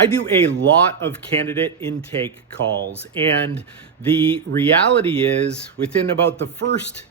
I do a lot of candidate intake calls, and the reality is within about the first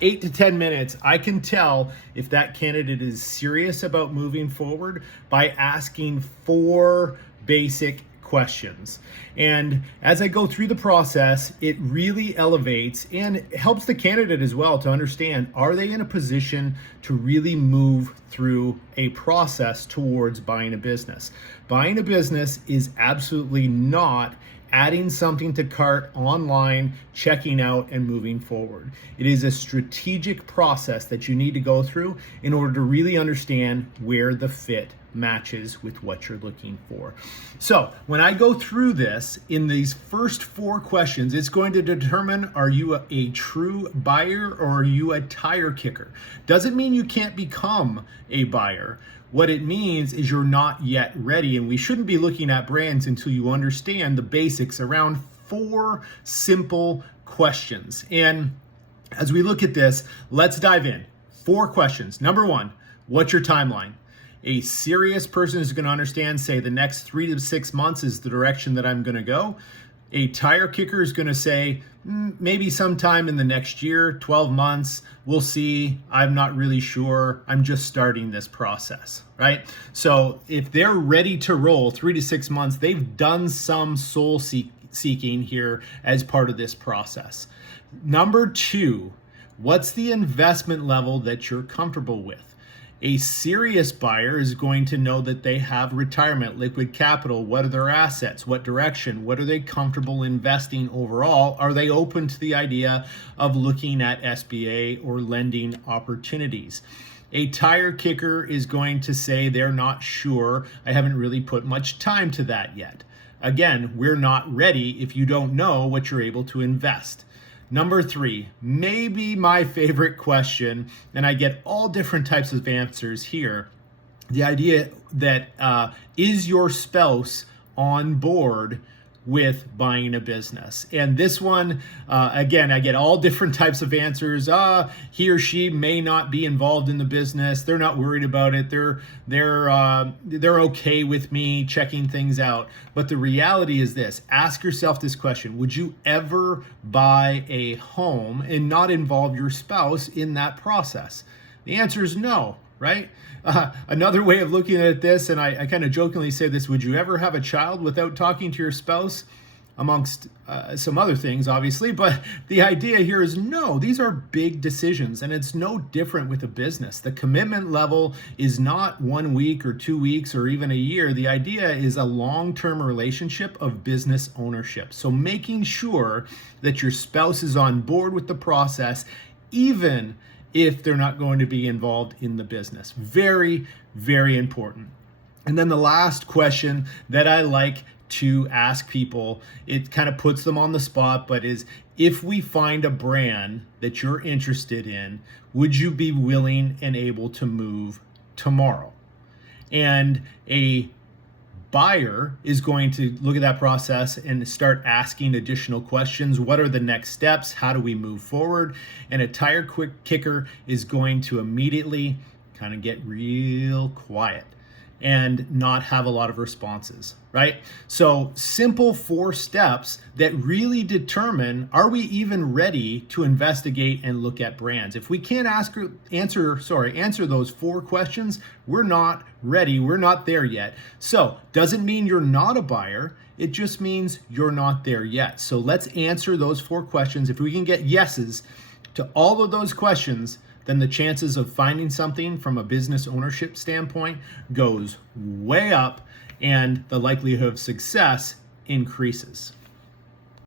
8 to 10 minutes, I can tell if that candidate is serious about moving forward by asking four basic questions. And as I go through the process, it really elevates and helps the candidate as well to understand, are they in a position to really move through a process towards buying a business? Buying a business is absolutely not adding something to cart online, checking out, and moving forward. It is a strategic process that you need to go through in order to really understand where the fit matches with what you're looking for. So when I go through this in these first four questions, it's going to determine, are you a true buyer or are you a tire kicker? Doesn't mean you can't become a buyer. What it means is you're not yet ready, and we shouldn't be looking at brands until you understand the basics around four simple questions. And as we look at this, let's dive in. Four questions. Number one, what's your timeline? A serious person is going to understand, say, the next 3 to 6 months is the direction that I'm going to go. A tire kicker is going to say, maybe sometime in the next year, 12 months, we'll see. I'm not really sure. I'm just starting this process, right? So if they're ready to roll 3 to 6 months, they've done some soul seeking here as part of this process. Number two, what's the investment level that you're comfortable with? A serious buyer is going to know that they have retirement, liquid capital. What are their assets? What direction? What are they comfortable investing overall? Are they open to the idea of looking at SBA or lending opportunities? A tire kicker is going to say they're not sure. I haven't really put much time to that yet. Again, we're not ready if you don't know what you're able to invest. Number three, maybe my favorite question, and I get all different types of answers here. The idea that is your spouse on board with buying a business? And this one, again, I get all different types of answers. He or she may not be involved in the business. They're not worried about it. They're okay with me checking things out. But the reality is this: ask yourself this question: would you ever buy a home and not involve your spouse in that process? The answer is no. Right? Another way of looking at this, and I kind of jokingly say this: would you ever have a child without talking to your spouse? Amongst some other things, obviously, but the idea here is no, these are big decisions, and it's no different with a business. The commitment level is not 1 week or 2 weeks or even a year. The idea is a long-term relationship of business ownership. So making sure that your spouse is on board with the process, even if they're not going to be involved in the business. Very, very important. And then the last question that I like to ask people, it kind of puts them on the spot, but is, if we find a brand that you're interested in, would you be willing and able to move tomorrow? And a buyer is going to look at that process and start asking additional questions. What are the next steps? How do we move forward? And a tire kicker is going to immediately kind of get real quiet and not have a lot of responses, right? So simple 4 steps that really determine, are we even ready to investigate and look at brands? If we can't answer those 4 questions, we're not ready. We're not there yet. So doesn't mean you're not a buyer. It just means you're not there yet. So let's answer those 4 questions. If we can get yeses to all of those questions, then the chances of finding something from a business ownership standpoint goes way up, and the likelihood of success increases.